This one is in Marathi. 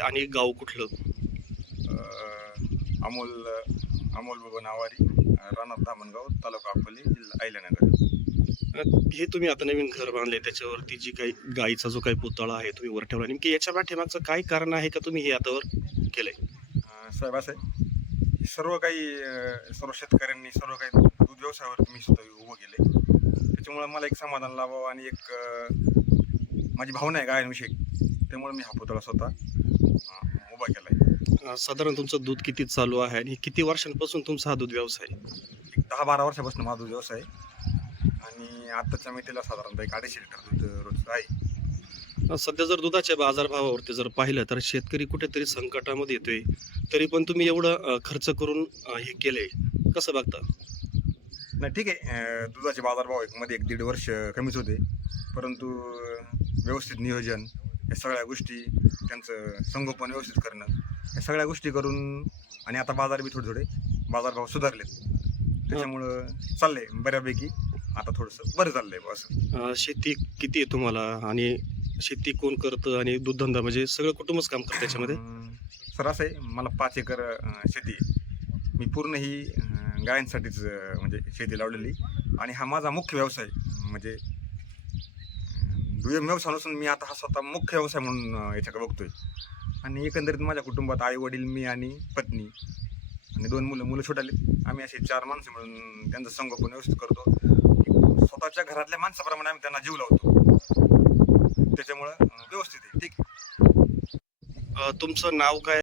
आणि गाव कुठलं? अमोल अमोल बाबा नावारी राणा धामणगाव तालुका अकोले जिल्हा अहिल्यानगर. हे तुम्ही आता नवीन घर बांधले त्याच्यावरती जी काही गाईचा जो काही पुतळा आहे तुम्ही वर ठेवला. नेमकी याच्या पाठीमागचं काय कारण आहे का तुम्ही हे आता वर केलंय? साहेब असं आहे. सर्व काही सर्व शेतकऱ्यांनी सर्व काही दूध व्यवसायावर मी सुद्धा उभं केले त्याच्यामुळे मला एक समाधान लाभावं आणि एक माझी भावना आहे गायांविषयी त्यामुळे मी हा पुतळा स्वतः उभा केला अ, साधारण तुमचं दूध किती चालू आहे आणि किती वर्षांपासून तुमचा हा दूध व्यवसाय? एक दहा बारा वर्षापासून माझा दूध व्यवसाय आहे. आणि आत्ताच्या मितीला साधारणतः एक अडीचशे लिटर दूध रोज आहे. सध्या जर दुधाच्या बाजारभावावरती जर पाहिलं तर शेतकरी कुठेतरी संकटामध्ये येतोय. तरी पण तुम्ही एवढं खर्च करून हे केलंय. कसं बघता? नाही ठीक आहे. दुधाचे बाजारभाव एक मध्ये एक दीड वर्ष कमीच होते. परंतु व्यवस्थित नियोजन या सगळ्या गोष्टी त्यांचं संगोपन व्यवस्थित करणं या सगळ्या गोष्टी करून आणि आता बाजार बी थोडे थोडे बाजारभाव सुधारलेत. त्याच्यामुळं चाललंय बऱ्यापैकी. आता थोडंसं बरं चाललंय बुवा असं. अ, शेती किती आहे तुम्हाला? आणि शेती कोण करतं आणि दूधधंदा म्हणजे सगळं कुटुंबच काम करतं त्याच्यामध्ये अं, सर असं आहे मला पाच एकर अं, शेती आहे. मी पूर्ण ही अं, गायांसाठीच अं, म्हणजे शेती लावलेली. आणि हा माझा मुख्य व्यवसाय म्हणजे दुय्यम व्यवसाय नसून मी आता हा स्वतः मुख्य व्यवसाय म्हणून याच्याकडे बघतोय. आणि एकंदरीत माझ्या कुटुंबात आई वडील मी आणि पत्नी आणि दोन मुलं मुलं छोटाले आम्ही असे चार माणसं मिळून त्यांचं संगोपन व्यवस्थित करतो. स्वतःच्या घरातल्या माणसाप्रमाणे आम्ही त्यांना जीव लावतो. त्याच्यामुळं व्यवस्थित आहे. ठीक तुमचं नाव काय?